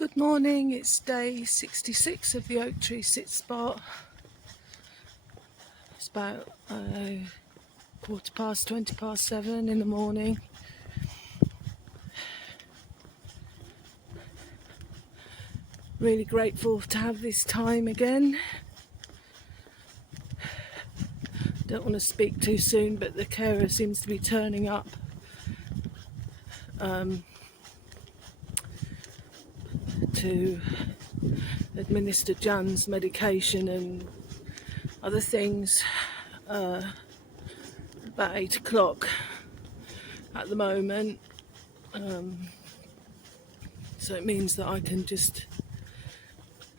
Good morning, it's day 66 of the Oak Tree Sit Spot. It's about 7:15 in the morning. Really grateful to have this time again. Don't want to speak too soon, but the carer seems to be turning up. To administer Jan's medication and other things about 8 o'clock at the moment, so it means that I can just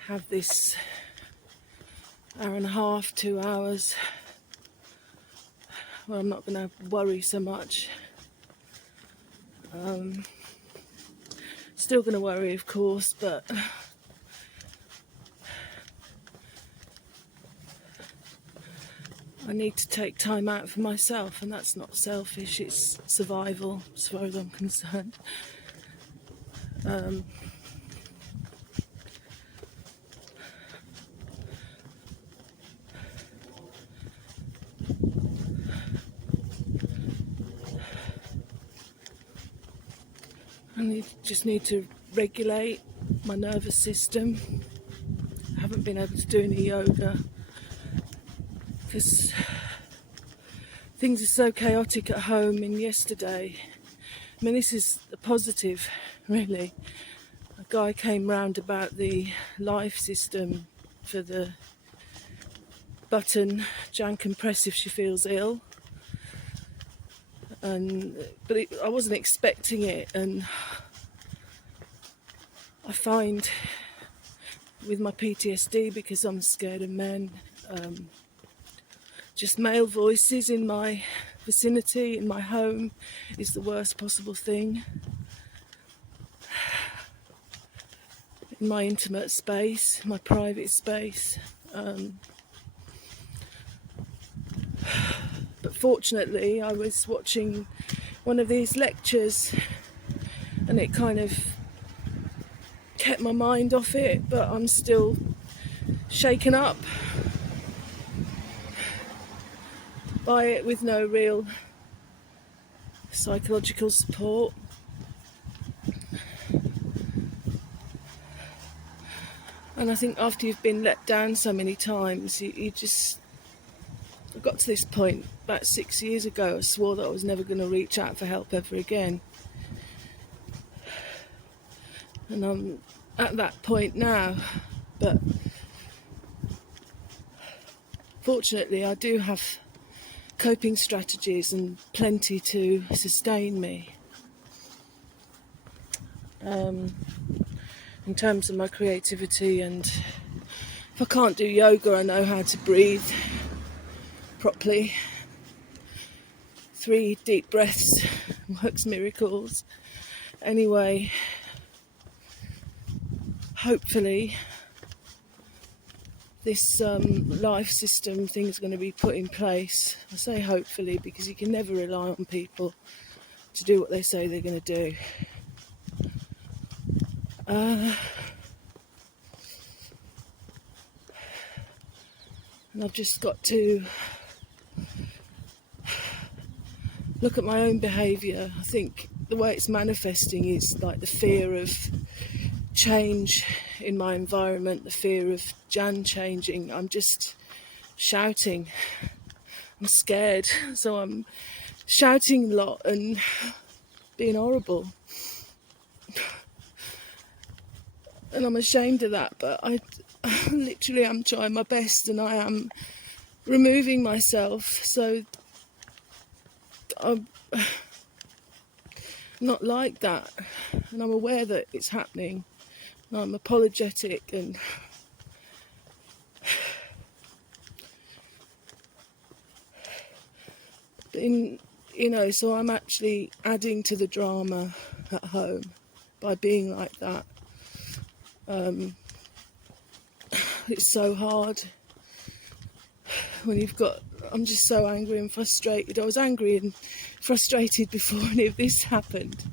have this hour and a half, 2 hours where I'm not going to worry so much. Still going to worry, of course, but I need to take time out for myself, and that's not selfish, it's survival as far as I'm concerned. I just need to regulate my nervous system. I haven't been able to do any yoga because things are so chaotic at home. And yesterday, I mean, this is a positive, really. A guy came round about the life system for the button Jan can press if she feels ill. But I wasn't expecting it, and I find with my PTSD, because I'm scared of men, just male voices in my vicinity, in my home, is the worst possible thing. In my intimate space, my private space. But fortunately, I was watching one of these lectures and it kind of kept my mind off it, but I'm still shaken up by it with no real psychological support. And I think after you've been let down so many times, you just... I got to this point about 6 years ago. I swore that I was never going to reach out for help ever again. And I'm at that point now. But fortunately, I do have coping strategies and plenty to sustain me. In terms of my creativity, and if I can't do yoga, I know how to breathe properly. 3 deep breaths works miracles. Anyway, hopefully this life system thing is going to be put in place. I say hopefully because you can never rely on people to do what they say they're going to do. And I've just got to look at my own behaviour. I think the way it's manifesting is like the fear of change in my environment, the fear of Jan changing. I'm just shouting. I'm scared, so I'm shouting a lot and being horrible. And I'm ashamed of that, but I literally am trying my best, and I am removing myself, so I'm not like that, and I'm aware that it's happening, and I'm apologetic, and so I'm actually adding to the drama at home by being like that. It's so hard when you've got... I'm just so angry and frustrated. I was angry and frustrated before any of this happened.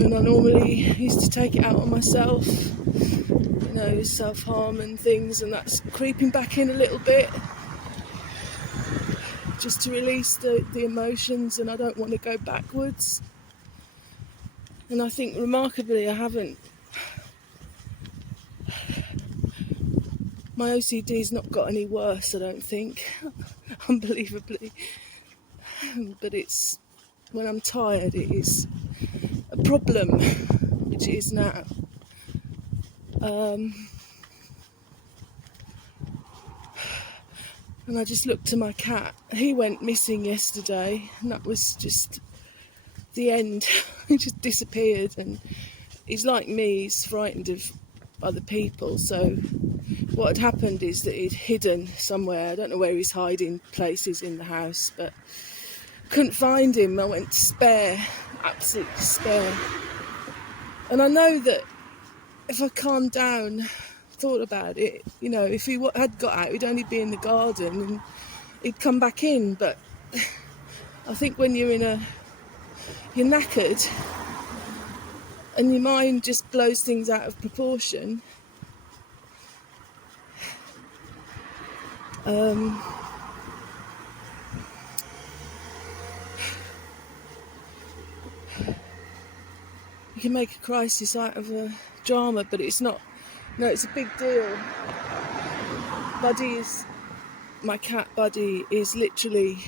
And I normally used to take it out on myself, self-harm and things, and that's creeping back in a little bit, just to release the emotions, and I don't want to go backwards. And I think remarkably I haven't. My OCD's not got any worse, I don't think, unbelievably. But it's, when I'm tired, it is a problem, which it is now. And I just looked to my cat. He went missing yesterday, and that was just the end. He just disappeared, and he's like me, he's frightened of other people. So what had happened is that he'd hidden somewhere. I don't know where he's hiding places in the house, but couldn't find him. I went despair, absolute despair. And I know that if I calmed down, thought about it, if he had got out, he'd only be in the garden and he'd come back in. But I think when you're knackered and your mind just blows things out of proportion, you can make a crisis out of a drama, but it's not. No, it's a big deal. My cat Buddy is literally,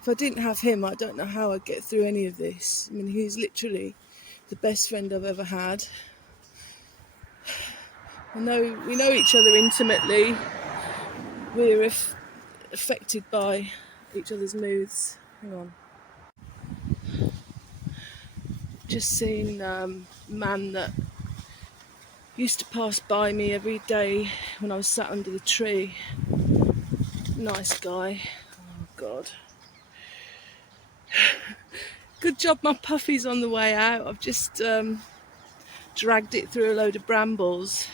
if I didn't have him, I don't know how I'd get through any of this. I mean, he's literally the best friend I've ever had. We know each other intimately. We're affected by each other's moods. Hang on. Just seen a man that used to pass by me every day when I was sat under the tree. Nice guy. Oh God. Good job my puffy's on the way out. I've just dragged it through a load of brambles.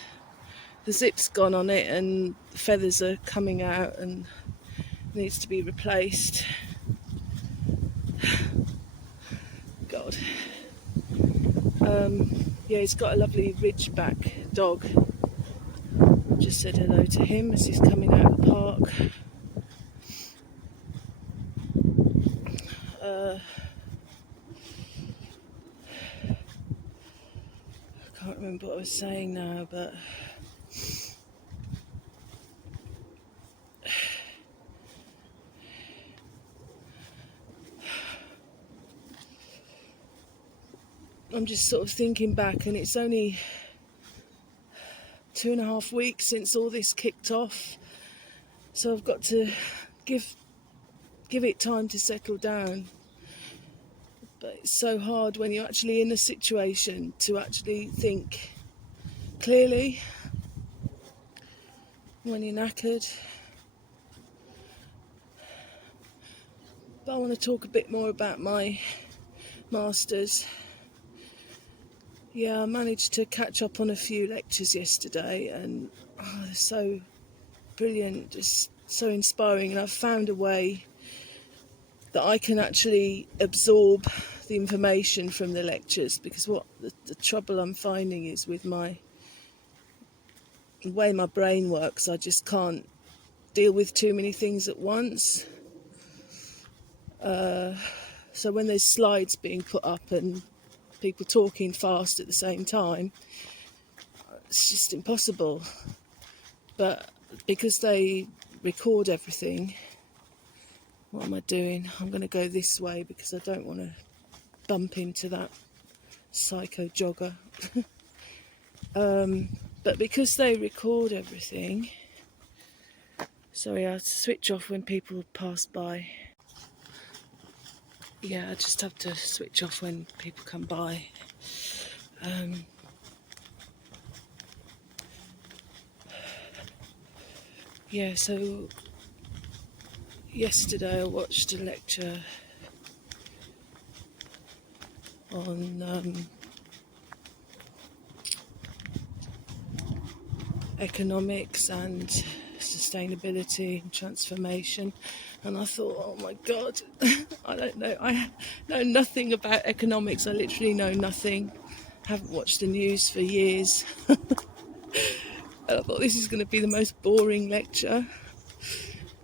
The zip's gone on it and the feathers are coming out and needs to be replaced. God. Yeah, he's got a lovely ridgeback dog. Just said hello to him as he's coming out of the park. I can't remember what I was saying now, but I'm just sort of thinking back, and it's only 2.5 weeks since all this kicked off, so I've got to give it time to settle down. But it's so hard when you're actually in a situation to actually think clearly when you're knackered. But I want to talk a bit more about my masters. Yeah, I managed to catch up on a few lectures yesterday, and they're so brilliant, just so inspiring, and I've found a way that I can actually absorb the information from the lectures, because what the trouble I'm finding is with the way my brain works, I just can't deal with too many things at once. So when there's slides being put up and people talking fast at the same time, it's just impossible. But because they record everything, what am I doing? I'm going to go this way because I don't want to bump into that psycho jogger. But because they record everything, sorry, I switch off when people pass by. Yeah, I just have to switch off when people come by. Yeah, so yesterday I watched a lecture on economics and sustainability and transformation. And I thought, oh my God, I don't know. I know nothing about economics. I literally know nothing. Haven't watched the news for years. And I thought this is going to be the most boring lecture.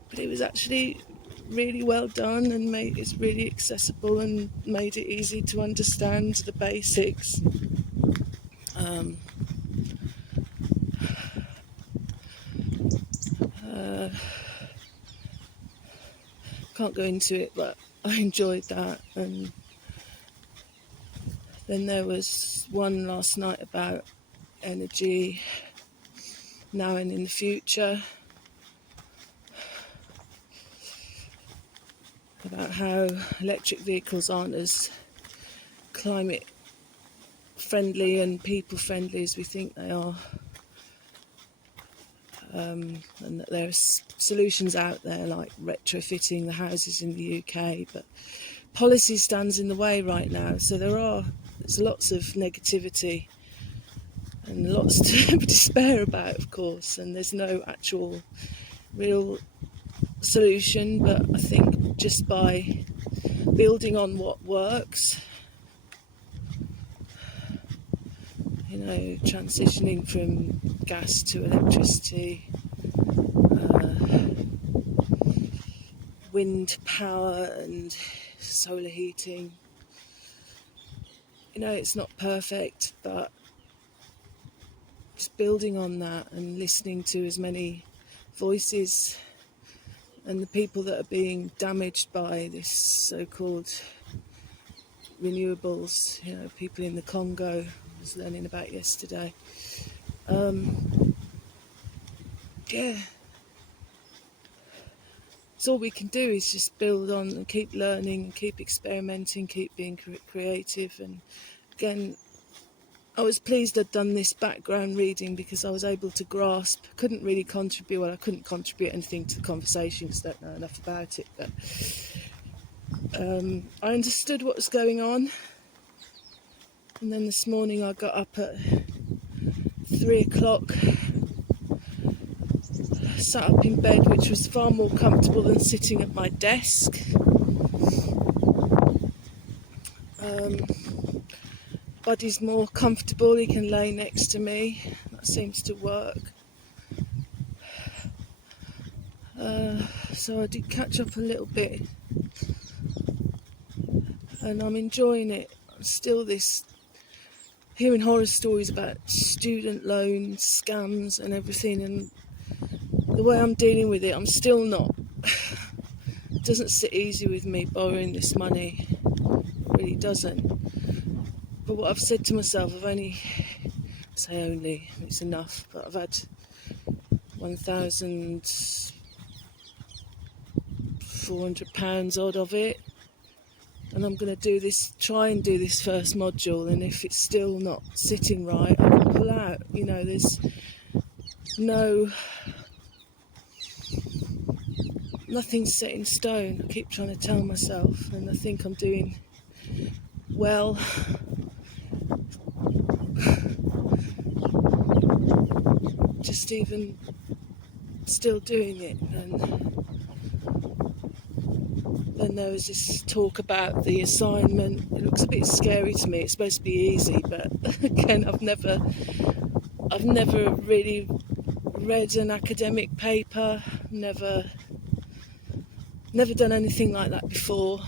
But it was actually really well done, and it's really accessible and made it easy to understand the basics. Can't go into it, but I enjoyed that. And then there was one last night about energy now and in the future, about how electric vehicles aren't as climate friendly and people friendly as we think they are, and that there are solutions out there like retrofitting the houses in the UK, but policy stands in the way right now. So there's lots of negativity and lots to despair about, of course, and there's no actual real solution. But I think just by building on what works, transitioning from gas to electricity, wind power and solar heating. It's not perfect, but just building on that and listening to as many voices and the people that are being damaged by this so-called renewables, people in the Congo, I was learning about yesterday. So all we can do is just build on and keep learning, keep experimenting, keep being creative. And again, I was pleased I'd done this background reading because I was able to grasp. I couldn't contribute anything to the conversation because I don't know enough about it, but I understood what was going on. And then this morning I got up at 3 o'clock, sat up in bed, which was far more comfortable than sitting at my desk. Buddy's more comfortable, he can lay next to me, that seems to work. So I did catch up a little bit, and I'm enjoying it. Still hearing horror stories about student loans, scams and everything, and the way I'm dealing with it, I'm still not. It doesn't sit easy with me borrowing this money, it really doesn't. But what I've said to myself, it's enough, but I've had £1,400 odd of it, and I'm going to try and do this first module, and if it's still not sitting right, I can pull out. There's nothing's set in stone, I keep trying to tell myself, and I think I'm doing well. Just even still doing it. And then there was this talk about the assignment. It looks a bit scary to me. It's supposed to be easy, but again, I've never really read an academic paper, never done anything like that before.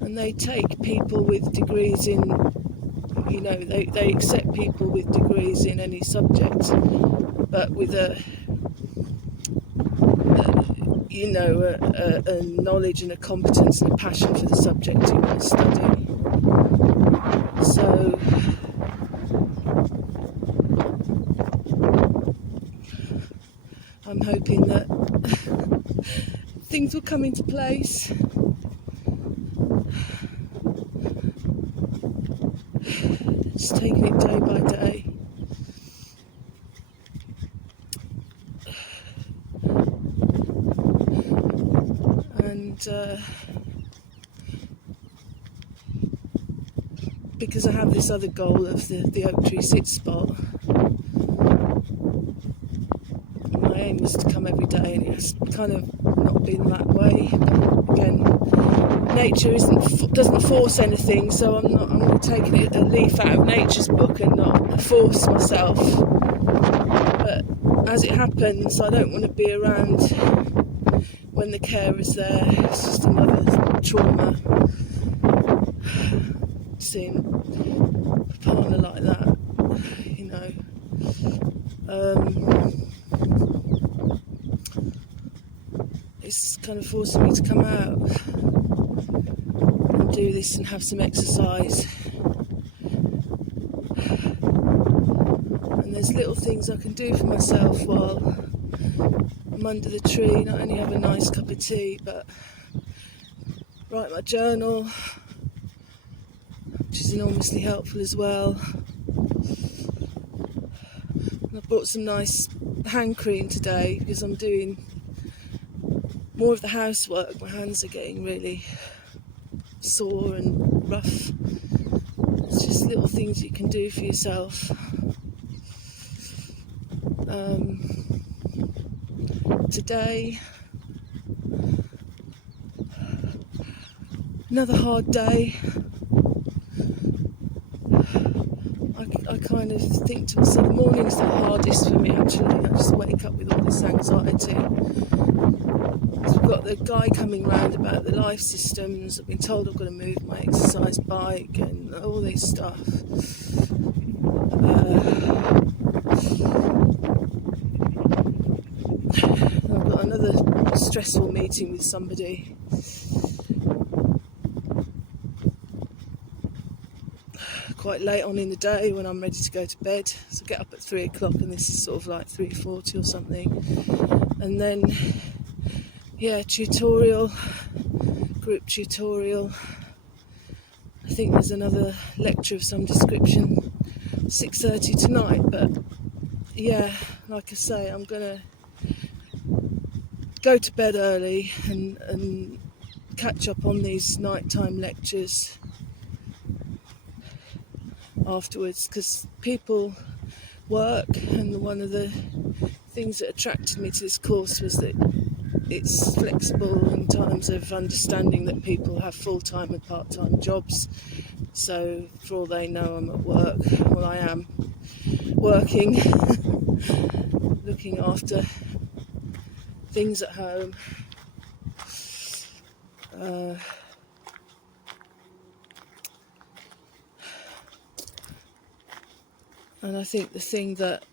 And they take people with degrees in, they accept people with degrees in any subject, but with a knowledge and a competence and a passion for the subject you want to study. So I'm hoping that things will come into place. Just taking it day by day. And because I have this other goal of the oak tree sit spot, my aim was to come every day, and it has kind of not been that way. But again, nature doesn't force anything, so I'm taking a leaf out of nature's book and not force myself. But as it happens, I don't want to be around when the carer's there. It's just another trauma, seeing a partner like that, you know. It's kind of forcing me to come out and do this and have some exercise. And there's little things I can do for myself while I'm under the tree. Not only have a nice cup of tea, but write my journal, which is enormously helpful as well. And I brought some nice hand cream today because I'm doing more of the housework. My hands are getting really sore and rough. It's just little things you can do for yourself. Today, another hard day. I kind of think to myself, the morning's the hardest for me actually. I just wake up with all this anxiety. We've got the guy coming round about the life systems. I've been told I've got to move my exercise bike and all this stuff. I've got another stressful meeting with somebody. Quite late on in the day when I'm ready to go to bed. So I get up at 3 o'clock and this is sort of like 3:40 or something. And then, tutorial, group tutorial. I think there's another lecture of some description, 6:30 tonight. But yeah, like I say, I'm going to go to bed early and catch up on these nighttime lectures afterwards, because people work, and one of the things that attracted me to this course was that it's flexible in terms of understanding that people have full-time and part-time jobs. So for all they know, I'm at work. Well, I am working, looking after things at home. And I think the thing that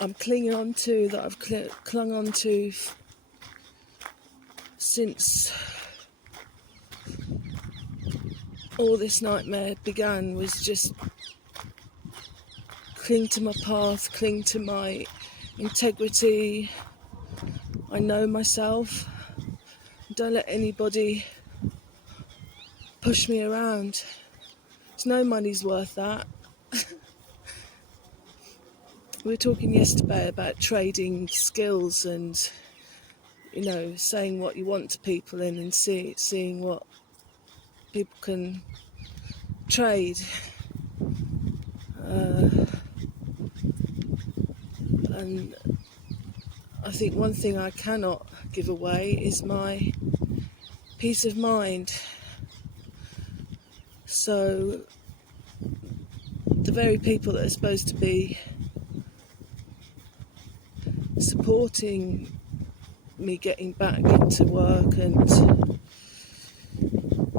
I'm clinging on to, that I've clung on to since all this nightmare began, was just cling to my path, cling to my integrity. I know myself. Don't let anybody push me around. There's no money's worth that. We were talking yesterday about trading skills and, saying what you want to people and seeing what people can trade. And I think one thing I cannot give away is my peace of mind. So the very people that are supposed to be supporting me getting back into work and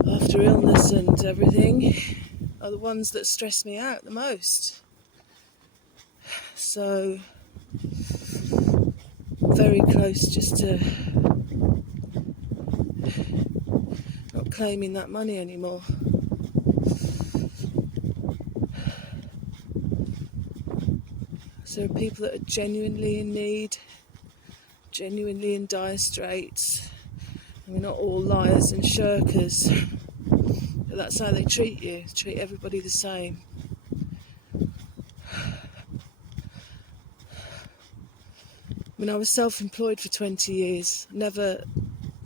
after illness and everything are the ones that stress me out the most. So very close just to not claiming that money anymore. So there are people that are genuinely in need, genuinely in dire straits. And we're not all liars and shirkers, but that's how they treat you. They treat everybody the same. I mean, I was self-employed for 20 years. Never,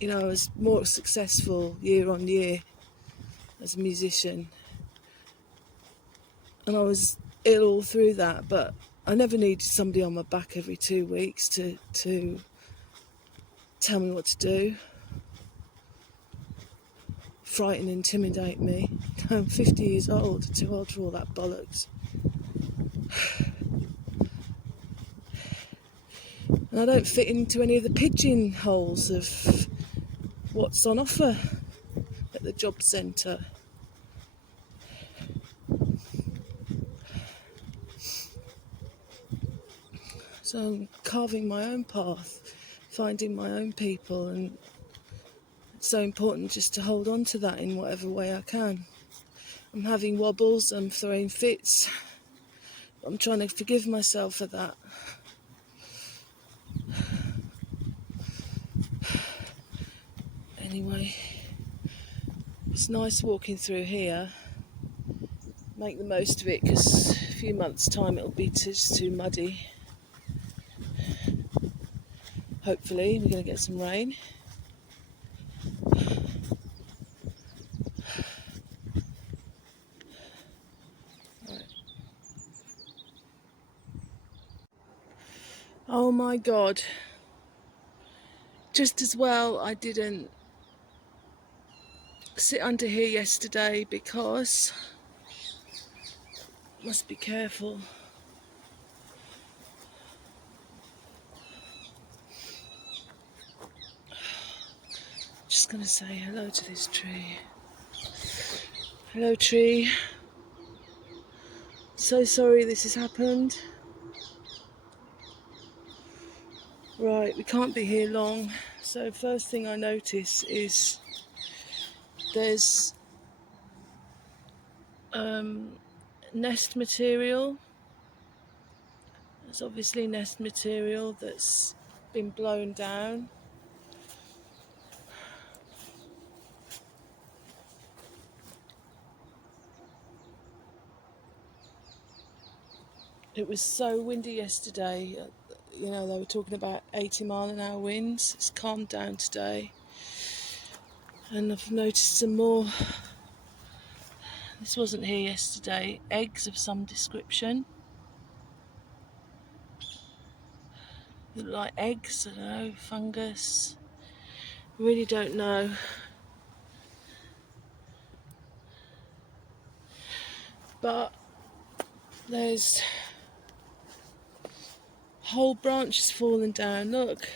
I was more successful year on year as a musician. And I was ill all through that, but I never needed somebody on my back every 2 weeks to tell me what to do, frighten, intimidate me. I'm 50 years old, too old for all that bollocks. And I don't fit into any of the pigeonholes of what's on offer at the job centre. So I'm carving my own path, finding my own people, and it's so important just to hold on to that in whatever way I can. I'm having wobbles, I'm throwing fits, I'm trying to forgive myself for that. Anyway, it's nice walking through here. Make the most of it, because a few months' time it'll be just too muddy. Hopefully we're going to get some rain. Right. Oh my God. Just as well I didn't sit under here yesterday, because must be careful. Just going to say hello to this tree. Hello, tree. So sorry this has happened. Right, we can't be here long. So first thing I notice is there's nest material. There's obviously nest material that's been blown down. It was so windy yesterday. You know, they were talking about 80-mile-an-hour winds. It's calmed down today. And I've noticed some more. This wasn't here yesterday. Eggs of some description. They look like eggs, I don't know, fungus. Really don't know. But there's whole branches falling down. Look.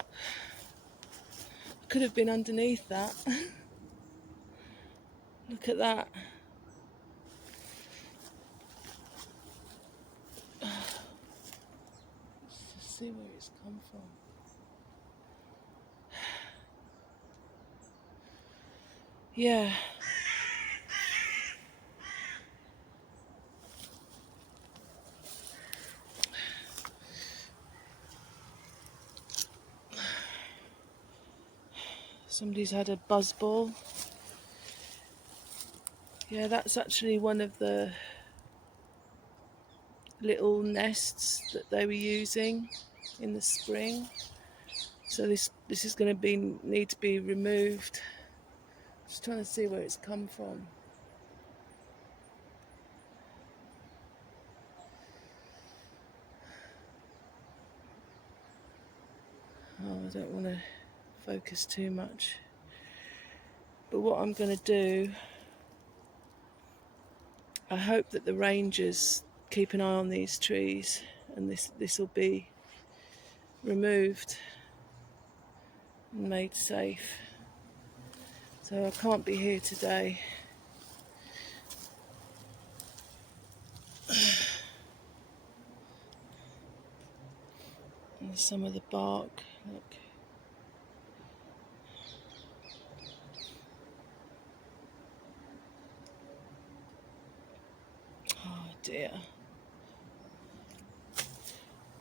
I could have been underneath that. Look at that. Let's just see where it's come from. Yeah. Somebody's had a buzzball. Yeah, that's actually one of the little nests that they were using in the spring. So this is going to need to be removed. Just trying to see where it's come from. Oh, I don't want to focus too much. But what I'm going to do, I hope that the rangers keep an eye on these trees, and this will be removed and made safe. So I can't be here today. And some of the bark, look. Oh dear.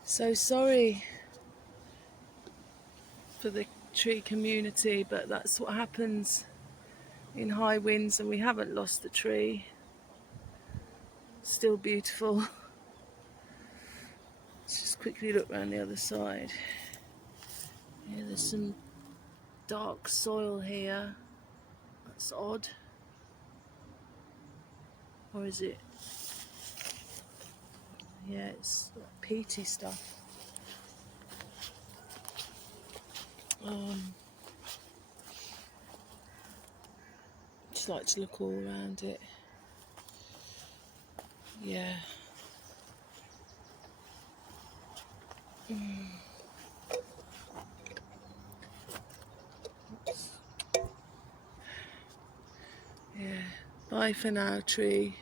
So sorry for the tree community, but that's what happens in high winds, and we haven't lost the tree. Still beautiful. Let's just quickly look around the other side. Yeah, there's some dark soil here. That's odd. Or is it? Yeah, it's like peaty stuff. Just like to look all around it. Yeah. Yeah. Bye for now, tree.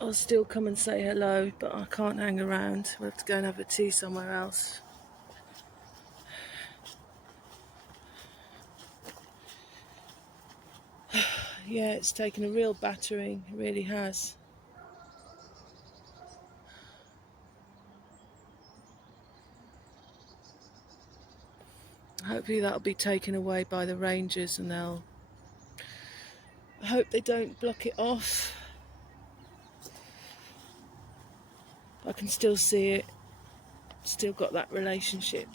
I'll still come and say hello, but I can't hang around. We'll have to go and have a tea somewhere else. Yeah, it's taken a real battering, it really has. Hopefully that'll be taken away by the rangers and I hope they don't block it off. I can still see it, still got that relationship,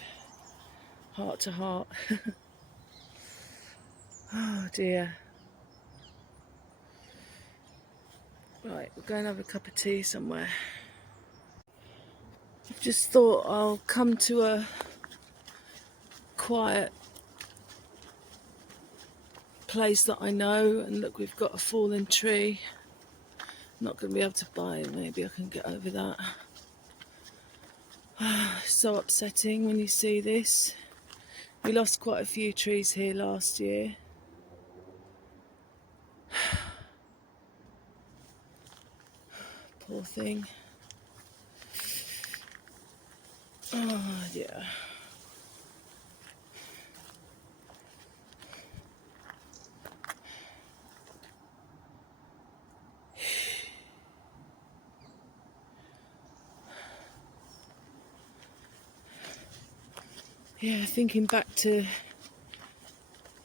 heart to heart. Oh dear. Right, we'll go and have a cup of tea somewhere. I've just thought I'll come to a quiet place that I know, and look, we've got a fallen tree. I'm not going to be able to buy it, maybe I can get over that. So upsetting when you see this. We lost quite a few trees here last year. Poor thing. Oh dear. Yeah, thinking back to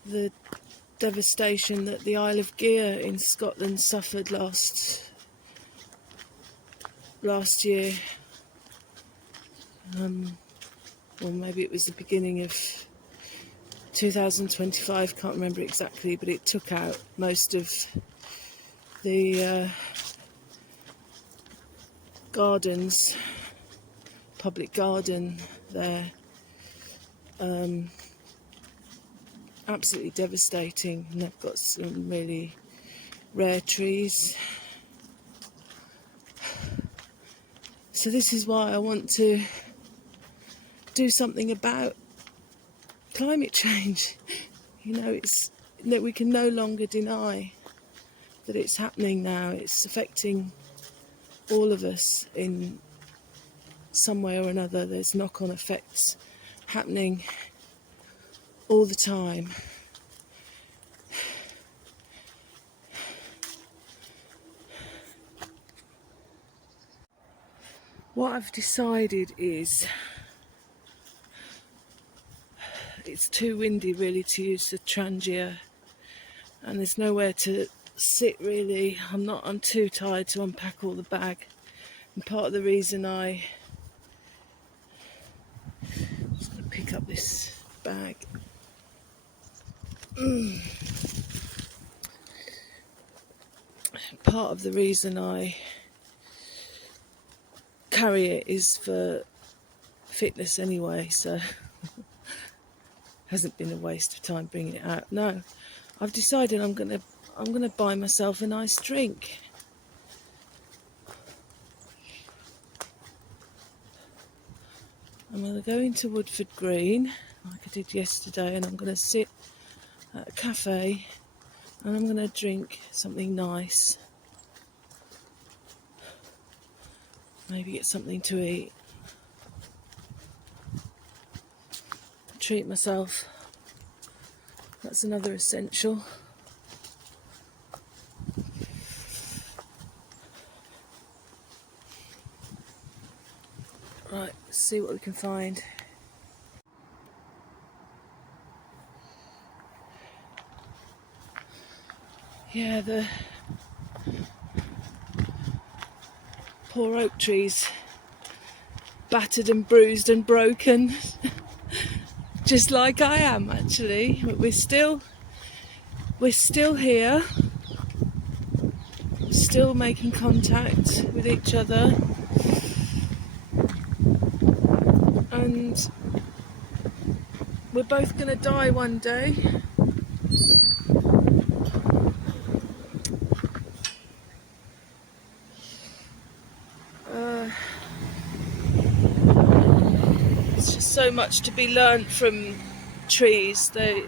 the devastation that the Isle of Gir in Scotland suffered last year. Or maybe it was the beginning of 2025, can't remember exactly, but it took out most of the gardens, public garden there. Absolutely devastating, and they've got some really rare trees. So this is why I want to do something about climate change. You know, it's that we can no longer deny that it's happening now. It's affecting all of us in some way or another. There's knock-on effects happening all the time. What I've decided is it's too windy really to use the trangia, and there's nowhere to sit really. I'm too tired to unpack all the bag, and part of the reason I'm just going to pick up this bag. Part of the reason I carry it is for fitness anyway, so hasn't been a waste of time bringing it out. No, I've decided I'm gonna buy myself a nice drink. I'm gonna go into Woodford Green like I did yesterday, and I'm gonna sit at a cafe and I'm gonna drink something nice. Maybe get something to eat. Treat myself. That's another essential. Right, let's see what we can find. Yeah, the poor oak trees, battered and bruised and broken. Just like I am, actually. But we're still here, still making contact with each other, and we're both going to die one day. There's just so much to be learnt from trees. They,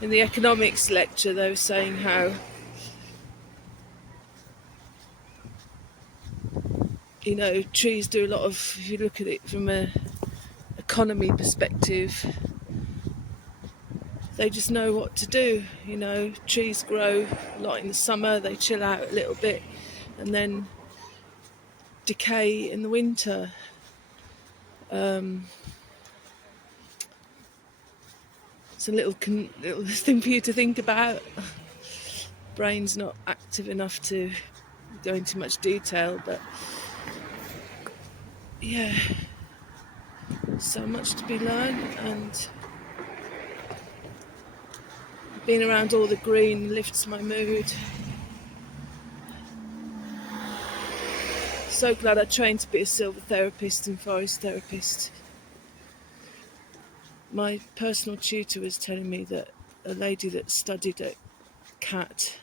in the economics lecture, they were saying how, you know, trees do a lot of, if you look at it from a economy perspective, they just know what to do. You know, trees grow a lot in the summer, they chill out a little bit, and then decay in the winter. It's a little thing for you to think about. Brain's not active enough to go into much detail, but yeah, so much to be learned, and being around all the green lifts my mood. So glad I trained to be a silver therapist and forest therapist. My personal tutor was telling me that a lady that studied at CAT,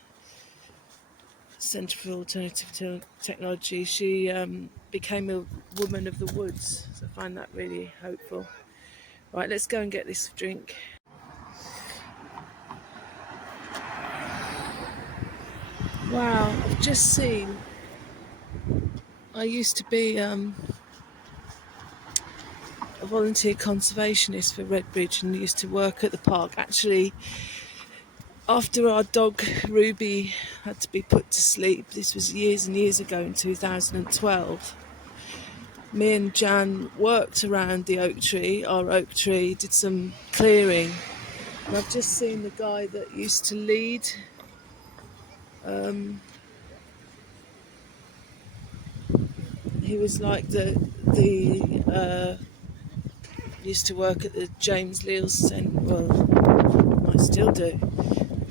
Centre for Alternative Technology, she became a woman of the woods. So I find that really hopeful. Right, let's go and get this drink. Wow, I've just seen, I used to be a volunteer conservationist for Redbridge and used to work at the park. Actually, after our dog Ruby had to be put to sleep, this was years and years ago in 2012, me and Jan worked around the oak tree, our oak tree, did some clearing. And I've just seen the guy that used to lead he was like used to work at the James Leals Centre, well, I still do.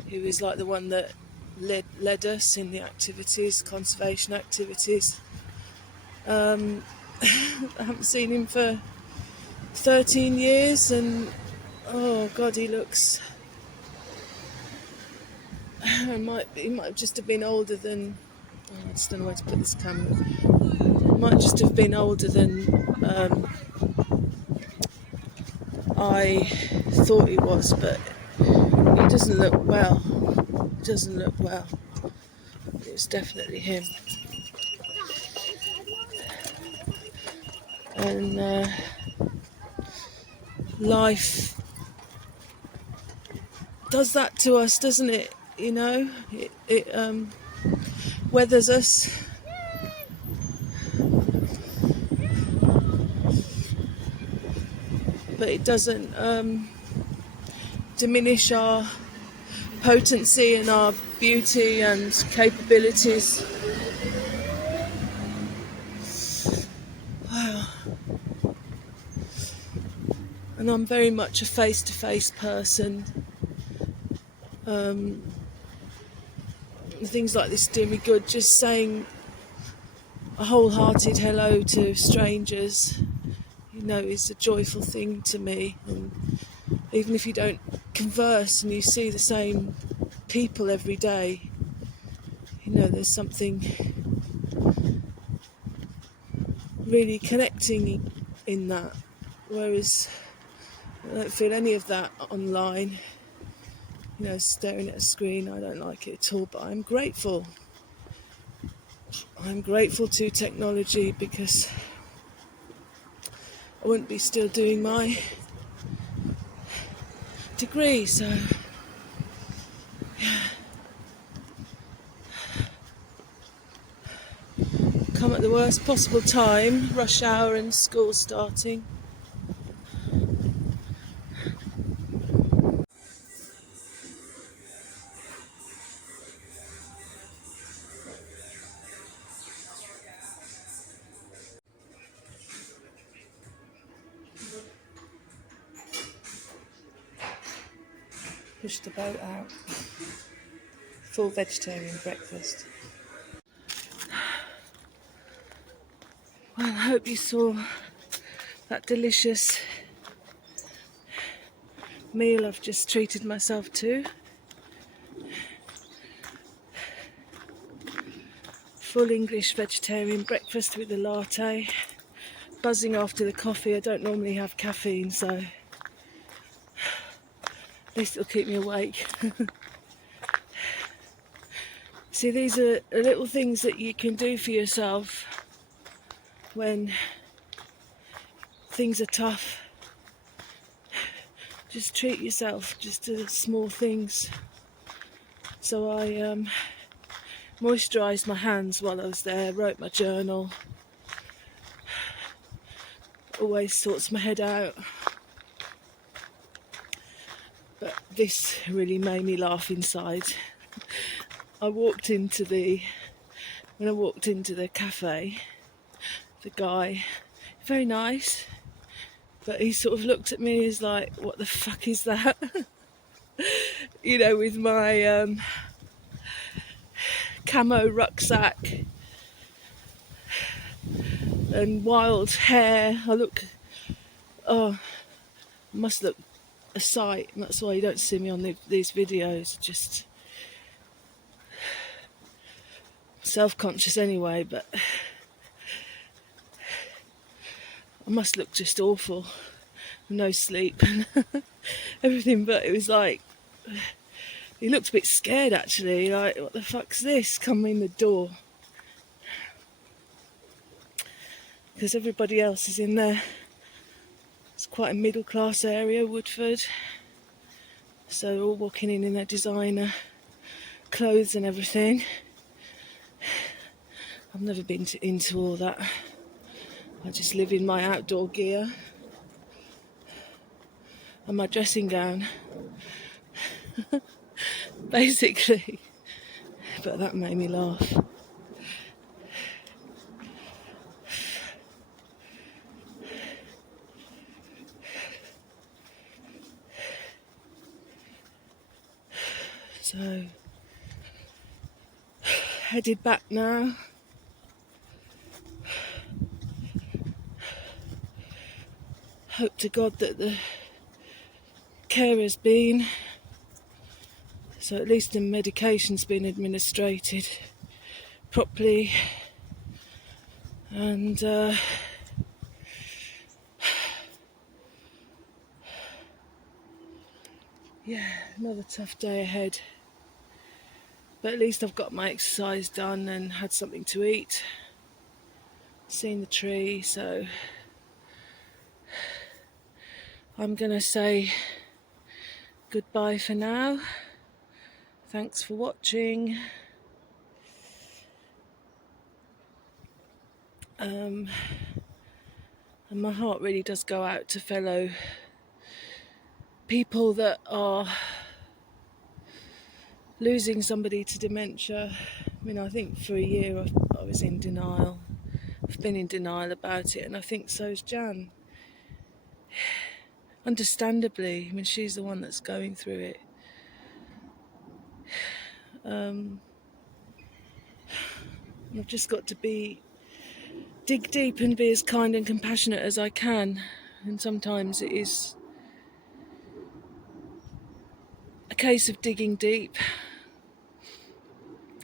He was like the one that led us in the activities, conservation activities. I haven't seen him for 13 years, and oh God, he looks. He might have just have been older than. Oh, I just don't know where to put this camera. He might just have been older than I thought he was, but he doesn't look well. He doesn't look well. It's definitely him. And life does that to us, doesn't it? You know, it weathers us. But it doesn't diminish our potency and our beauty and capabilities. Wow. And I'm very much a face-to-face person. Things like this do me good. Just saying a wholehearted hello to strangers, you know, is a joyful thing to me. And even if you don't converse and you see the same people every day, you know, there's something really connecting in that. Whereas I don't feel any of that online. You know, staring at a screen, I don't like it at all, but I'm grateful. I'm grateful to technology because I wouldn't be still doing my degree, so yeah. Come at the worst possible time, rush hour and school starting. Push the boat out. Full vegetarian breakfast. Well, I hope you saw that delicious meal I've just treated myself to. Full English vegetarian breakfast with a latte. Buzzing after the coffee. I don't normally have caffeine, so at least it'll keep me awake. See, these are little things that you can do for yourself when things are tough. Just treat yourself just to the small things. So I moisturised my hands while I was there, wrote my journal. Always sorts my head out. But this really made me laugh inside. When I walked into the cafe, the guy, very nice, but he sort of looked at me as like, what the fuck is that? You know, with my camo rucksack and wild hair. I must look a sight, and that's why you don't see me on these videos. Just self-conscious anyway, but I must look just awful. No sleep and everything, but it was like, he looked a bit scared actually, like, what the fuck's this coming in the door? Because everybody else is in there. It's quite a middle class area, Woodford, so all walking in their designer clothes and everything. I've never been into all that. I just live in my outdoor gear and my dressing gown, basically. But that made me laugh. So, headed back now. Hope to God that the care has been, so at least the medication's been administrated properly, and yeah, another tough day ahead. But at least I've got my exercise done and had something to eat, seen the tree, so I'm gonna say goodbye for now. Thanks for watching. And my heart really does go out to fellow people that are losing somebody to dementia. I mean, I think for a year I was in denial. I've been in denial about it, and I think so's Jan. Understandably, I mean, she's the one that's going through it. I've just got to dig deep and be as kind and compassionate as I can, and sometimes it is a case of digging deep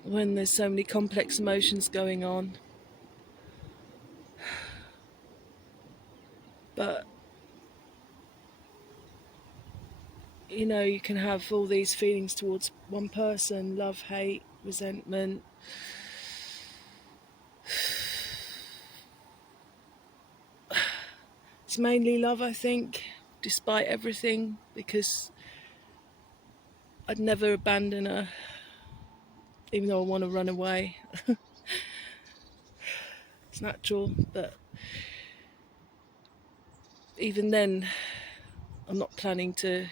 when there's so many complex emotions going on. But you know, you can have all these feelings towards one person: love, hate, resentment. It's mainly love, I think, despite everything, because I'd never abandon her, even though I want to run away. It's natural, but even then, I'm not planning to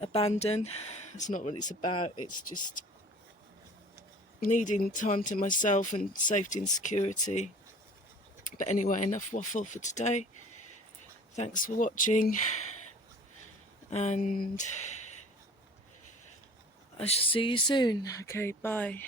abandon. That's not what it's about. It's just needing time to myself and safety and security. But anyway, enough waffle for today. Thanks for watching, and I shall see you soon. Okay, bye.